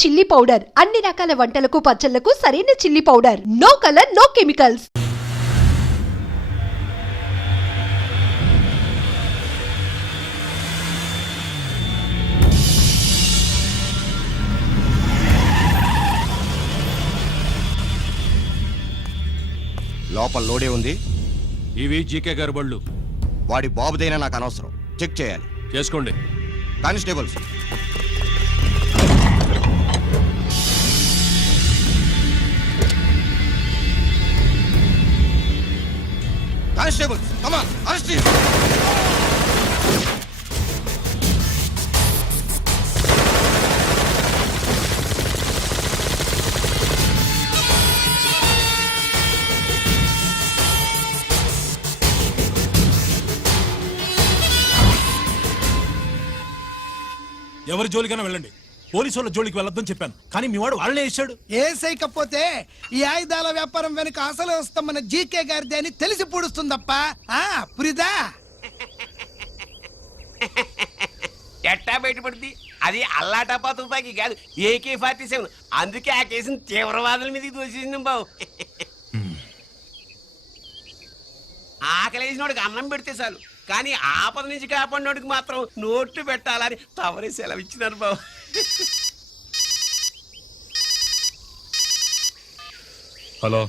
Chilli powder అన్ని రకాల వంటలకు పచ్చళ్లకు సరైన chilli powder. No colour, no chemicals. లోపల లోడే ఉంది. ఇవి జీకే గారి బళ్ళు. వాడి బాబుదైనా నాకు అనవసరం. చెక్ చేయాలి. చేసుకోండి. Constables, constables, come on, arrest him. ఎవరి జోలికైనా వెళ్ళండి, పోలీసు వాళ్ళ జోలికి వెళ్ళొద్దని చెప్పాను, కానీ మీ వాడు వాళ్ళనే వేసాడు. ఏసైకపోతే ఈ ఆయుధాల వ్యాపారం వెనుక అసలు వస్తామన్న జీకే గారిది అని తెలిసి పూడుస్తుందప్ప. పురిదా ఎట్టా బయటపడింది? అది అల్లాటపా తుపాకి కాదు, AK-47. అందుకే ఆ కేసుని తీవ్రవాదుల మీద దోషింది బాబు. ఆకలేసినోడికి అన్నం పెడితే చాలు, కానీ ఆపద నుంచి కాపాడినోడికి మాత్రం నోట్లు పెట్టాలని తవరే సెలవు ఇచ్చినారు బాబు. హలో,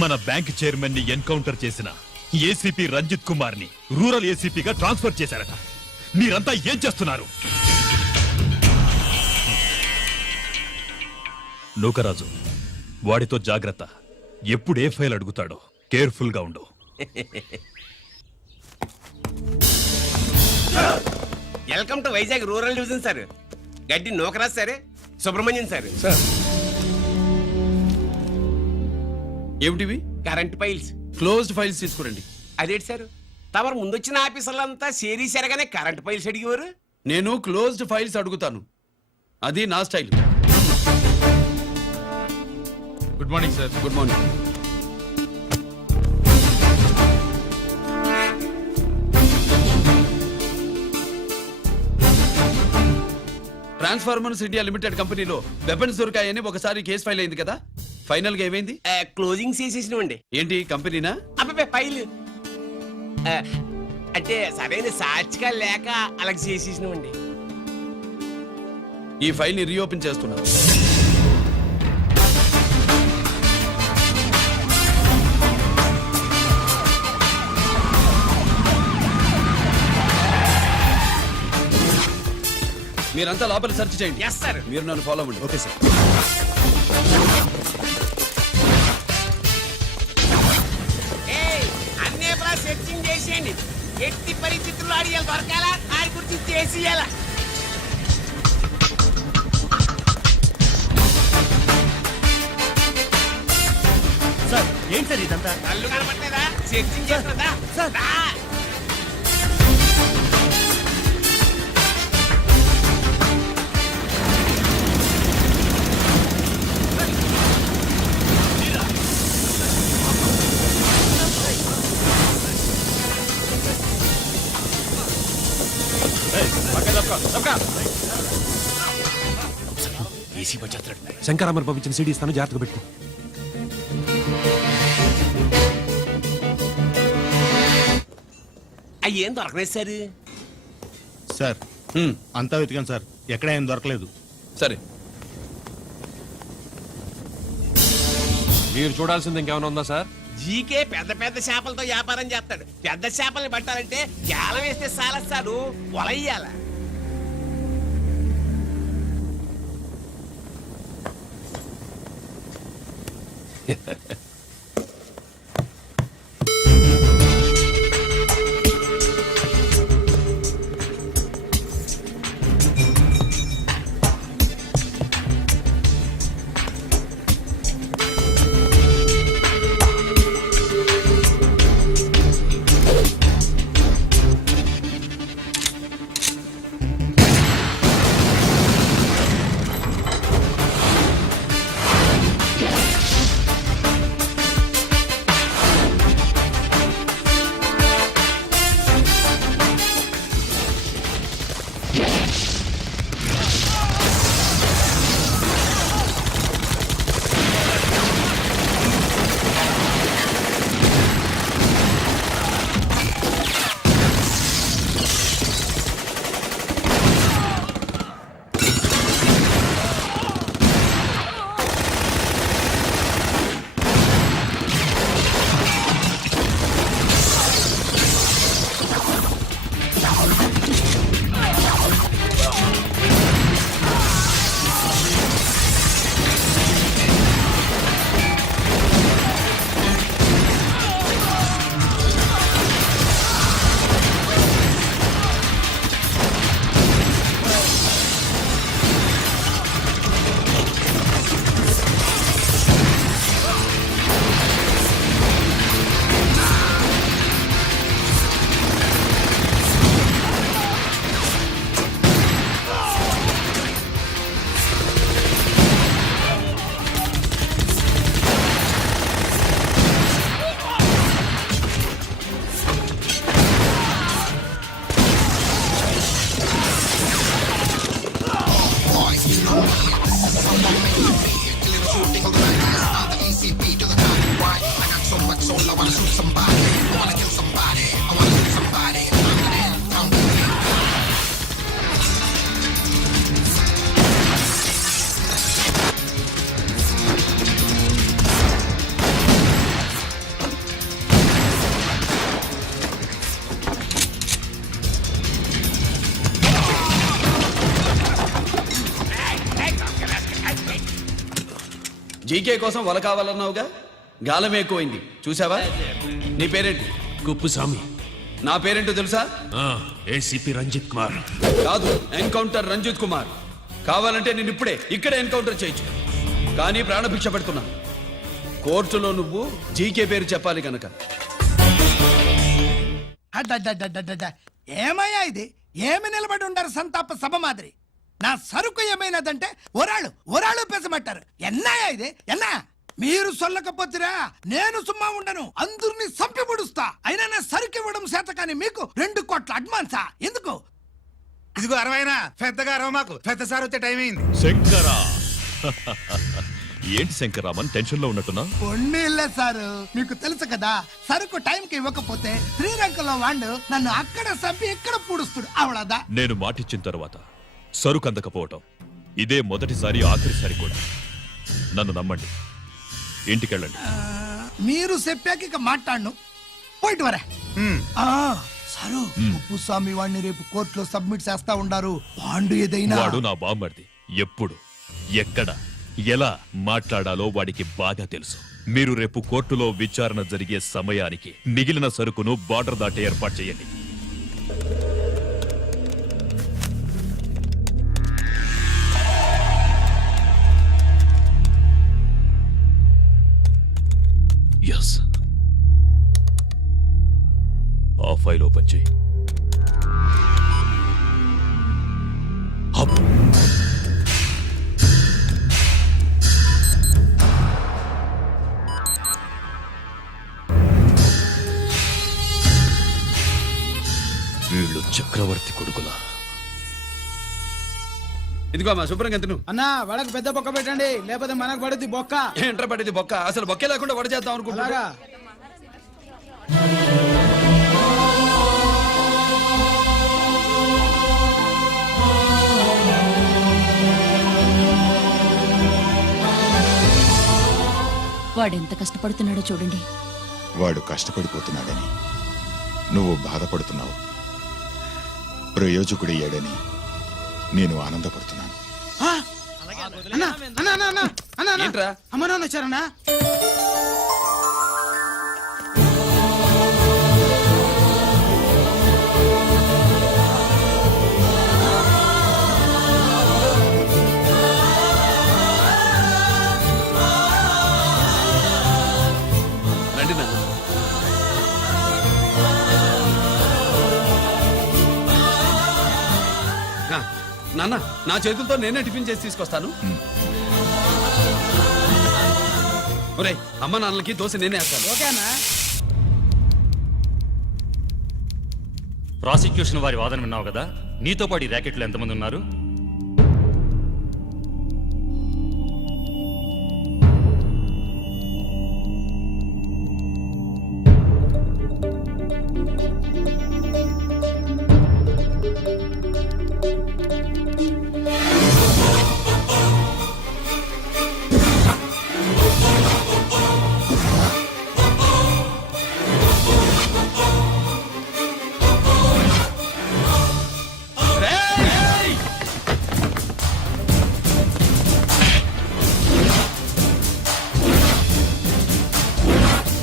మన బ్యాంక్ చైర్మన్ ని ఎన్కౌంటర్ చేసిన ఏసీపీ రంజిత్ కుమార్ ని రూరల్ ఏసీపీగా ట్రాన్స్ఫర్ చేశారట. మీరంతా ఏం చేస్తున్నారు? నూకరాజు, వాడితో జాగ్రత్త. ఎప్పుడు ఏ ఫైల్ అడుగుతాడో కేర్ఫుల్ గా ఉండు. Welcome to Vizag rural division sir. Gaddi Nookaraj సరే, సుబ్రహ్మణ్యం సార్. ఏమిటివి? Current files. క్లోజ్డ్ ఫైల్స్ తీసుకురండి. అదేంటి సార్, తమరు ముందొచ్చిన ఆఫీసర్లంతా సేరీసారగానే కరెంట్ ఫైల్స్ అడిగేవారు. నేను క్లోజ్డ్ ఫైల్స్ అడుగుతాను, అది నా style. Good morning sir. Good morning. Transformers India limited కంపెనీలో వెపన్స్ దొరికాయని ఒకసారి కేసు ఫైల్ అయింది కదా, ఫైనల్ గా ఏమైంది? క్లోజింగ్ చేసేసినవండి. ఏంటి కంపెనీనా? అబ్బాయి ఫైల్ అంటే సరైన సాక్షిగా లేక అలా చేసేసినవండి. ఈ ఫైల్ ని రీఓపెన్ చేస్తున్నా. మీరంతా లోపల సెర్చ్ చేయండి. Yes sir. మీరు నన్ను ఫాలో అవ్వండి. Okay sir. అన్నే సెర్చింగ్ చేసేయండి. ఎట్టి పరిస్థితుల్లో ఆడియాలి దొరకాలా, ఆడి గురించి చేసేయాలా. సార్ ఏంటి సార్ ఇదంతా? కళ్ళు కనపడలేదా? సెర్చింగ్ చేస్తుందా సార్? శంకరామర్ పంపించిన సీడీ ఇస్తాను, జాగ్రత్తగా పెట్టుకో. అయ్యేం దొరకలేదు సార్. సార్ అంతా వెతికాను సార్, ఎక్కడ ఏం దొరకలేదు. సరే, మీరు చూడాల్సింది ఇంకేమైనా ఉందా సార్? జీకే పెద్ద పెద్ద చేపలతో వ్యాపారం చేస్తాడు. పెద్ద చేపల్ని పట్టాలంటే జాలం వేస్తే సాలస్తాడు, వలయ్యాల. జీకే కోసం వల కావాలన్నావుగా, గాలం ఎక్కువైంది చూసావా? నీ పేరేంటి? కుప్పుస్వామి. నా పేరేంటో తెలుసా? ఏసీపీ రంజిత్ కుమార్. కాదు, ఎన్కౌంటర్ రంజిత్ కుమార్. కావాలంటే నేను ఇప్పుడే ఇక్కడే ఎన్కౌంటర్ చేయొచ్చు, కానీ ప్రాణభిక్ష పెడుతున్నా. కోర్టులో నువ్వు జీకే పేరు చెప్పాలి కనుక. అడ్డడ్డడ్డడ్డడ్డ. ఏమయ్యా ఇది? ఏమి నిలబడి ఉండరు సంతాప సభ మాదిరి? నా సరుకు ఏమైనదంటే ఒరాళ్ళు పెసమట్టారు. ఎన్నాయా ఇది? ఎన్నా? మీరు సొల్లకపోతురా నేను సుమ్మా ఉండను, అందరిని సంపి పొడుస్తా. అయినా నా సరుకు ఇవ్వడం చేత కానీ మీకు 2 కోట్ల అడ్వాన్సా? ఎందుకు? ఇదిగో 60 పెద్దగా అరవ మాకు, పెద్ద సార్ వచ్చే టైం అయింది. శంకరా ఏంటి శంకరామన్ టెన్షన్ లో ఉన్నట్టున్నా? పొన్నీళ్ళే సారు, మీకు తెలుసు కదా, సరుకు టైంకి ఇవ్వకపోతే శ్రీరంగంలో వాడు నన్ను అక్కడ సంపి ఇక్కడ పూడుస్తుడు. అవడదా? నేను మాటిచ్చిన తర్వాత సరుకు అందకపోవటం ఇదే మొదటిసారి, ఆఖరిసారి కూడా. నన్ను నమ్మండి, ఇంటికెళ్ళండి. మీరు చెప్పాక ఇక మాట్లాడను. పోయిట్ వరే. సారు, ఉప్పుస్వామి వాడిని రేపు కోర్టులో సబ్మిట్ చేస్తా ఉండారు. వాడు ఏదైనా వాడు నా బామ్మర్ది. ఎప్పుడు, ఎక్కడ, ఎలా మాట్లాడాలో వాడికి బాగా తెలుసు. మీరు రేపు కోర్టులో విచారణ జరిగే సమయానికి మిగిలిన సరుకును బార్డర్ దాటి ఏర్పాటు చేయండి. ఎస్, ఆ ఫైల్ ఓపెన్ చేయి. అప్. వీళ్ళు చక్రవర్తి కొడుకులా. ఇదిగో మా శుభ్రంగా తిను. అన్నా వాళ్ళకి పెద్ద బొక్క పెట్టండి, లేకపోతే మనకు పడుద్ది బొక్క. ఏంట్రా పడేది బొక్క? అసలు బొక్కే లేకుండా వడ చేద్దాం అనుకుంటున్నా. అలాగా? వాడెంత కష్టపడుతున్నాడో చూడండి. వాడు కష్టపడిపోతున్నాడని నువ్వు బాధపడుతున్నావు, ప్రయోజకుడయ్యాడని నేను ఆనందపడుతున్నాను. అన్నా అన్నా అన్నా అన్నా అన్నా అన్నా. ఏంట్రా? అమ్మ నాన్న వచ్చారన్నా. రండి నాన్న. నాన్న, నా చేతులతో నేనే టిఫిన్ చేసి తీసుకొస్తాను. ఒరేయ్, అమ్మ నాన్నలకి దోశ నేనే వేస్తాను. ఓకేనా? ప్రాసిక్యూషన్ వారి వాదన విన్నావు కదా. నీతో పాటు ఈ ర్యాకెట్లో ఎంతమంది ఉన్నారు?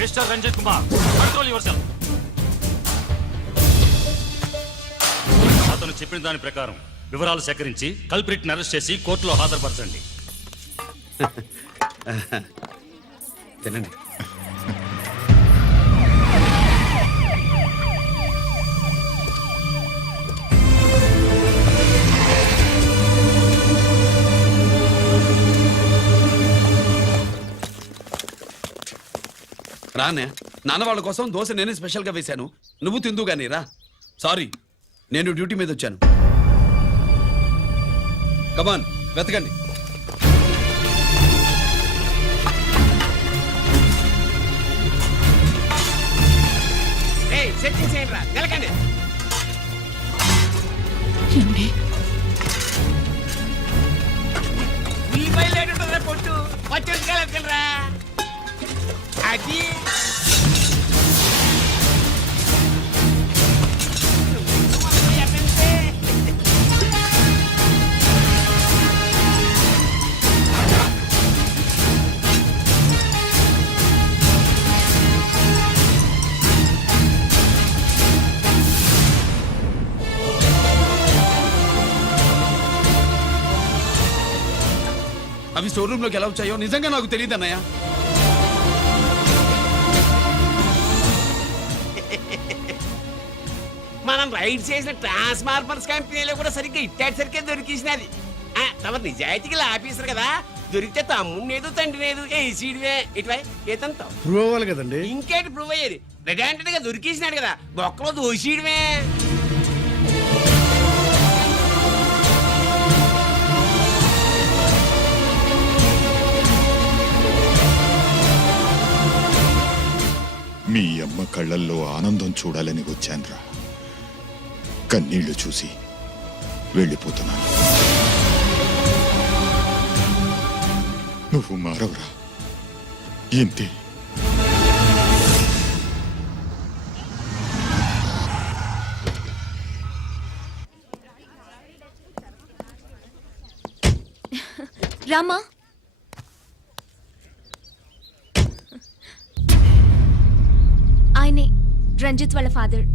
Mister Ranjit Kumar, control yourself. అతను చెప్పిన దాని ప్రకారం వివరాలు సేకరించి కల్ప్రిట్ అరెస్ట్ చేసి కోర్టులో హాజరుపరచండి. తినండి. రానే, నాన్న వాళ్ళ కోసం దోశ నేనే స్పెషల్ గా వేశాను. నువ్వు తిందు గానీ రా. సారీ, నేను డ్యూటీ మీద వచ్చాను. కమాన్, వెతకండి. సెట్ చేసేయండి రా, నిలకండి. ఉల్లిపాయలు ఏంటుంటుందిరా పొట్టు, పచ్చిమిరపకాయలు రా. అది అవి స్టోర్ రూమ్ లోకి ఎలా వచ్చాయో నిజంగా నాకు తెలియదు అన్నయ్య. మనం రైడ్ చేసిన ట్రాన్స్ఫార్మర్స్ కంపెనీలో కూడా సరిగ్గా ఇట్టాడు దొరికేసినది. తమ నిజాయితీగా ఆఫీసర్ కదా, దొరికితే తమ్ముడు తండ్రి లేదు ఏసీడివే ఇటువై ఏతంతో ప్రూవ్ అవ్వాలి కదండి. ఇంకేటి ప్రూవ్ అయ్యేది? రెడ్ గా దొరికేసినాడు కదా, బొక్కలో దోషీడమే. మీ అమ్మ కళ్ళల్లో ఆనందం చూడాలని వచ్చాన్రా. కన్నీళ్లు చూసి వెళ్ళిపోతున్నాను. నువ్వు మారవురా, ఇంతే. రామా, ఆయనే రంజిత్ వాళ్ళ ఫాదర్.